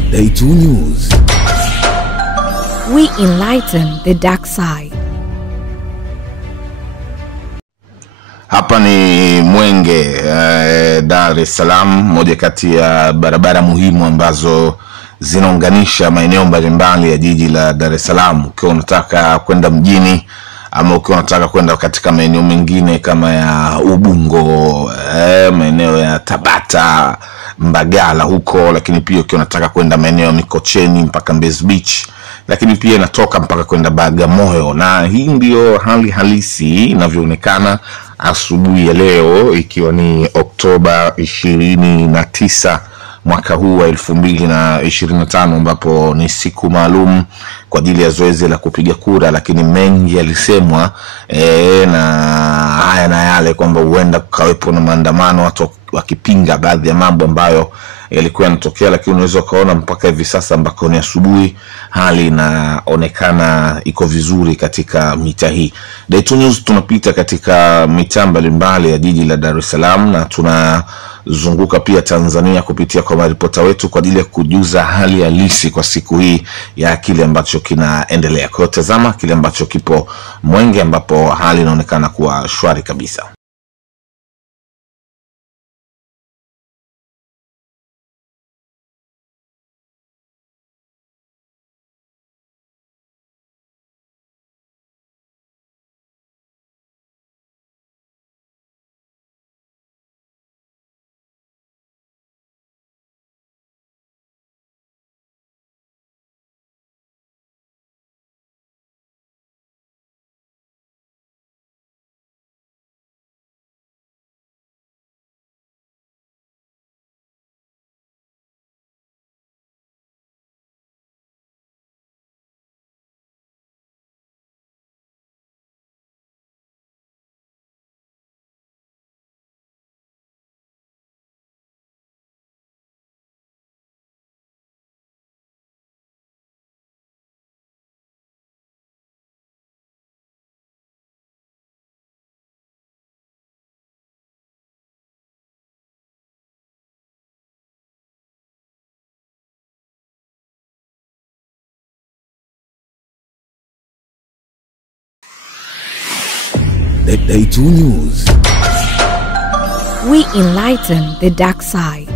Day 2 News. We enlighten the dark side. Hapa ni Mwenge, Dar es Salaam, moja kati ya barabara muhimu ambazo zinaunganisha maeneo mbalimbali ya jiji la Dar es Salaam. Ukiwa unataka kwenda mjini ama ukiwa unataka kwenda katika maeneo mengine kama ya Ubungo, maeneo ya Tabata, Mbagala huko, lakini pia ukiwa unataka kwenda maeneo ya Mikocheni mpaka Mbezi Beach, lakini pia inatoka mpaka kwenda Bagamoyo. Na hii ndio hali halisi inavyoonekana asubuhi ya leo, ikiwa ni Oktoba 29 mwaka huu wa 2025, ambapo ni siku maalum kwa ajili ya zoezi la kupiga kura. Lakini mengi yalisemwa na haya na yale, kwamba huenda kukawepo na maandamano, watu wakipinga baadhi ya mambo ambayo yalikuwa yanatokea. Lakini unaweza kaona mpaka hivi sasa ambako ni asubuhi, hali inaonekana iko vizuri katika mita hii. Day 2 News tunapita katika mitaa mbalimbali ya jiji la Dar es Salaam, na tunazunguka pia Tanzania kupitia kwa maripota wetu kwa ajili ya kujuza hali halisi kwa siku hii ya kile ambacho kinaendelea. Kwa hiyo tazama kile ambacho kipo Mwenge, ambapo hali inaonekana kuwa shwari kabisa. Day 2 News. We enlighten the dark side.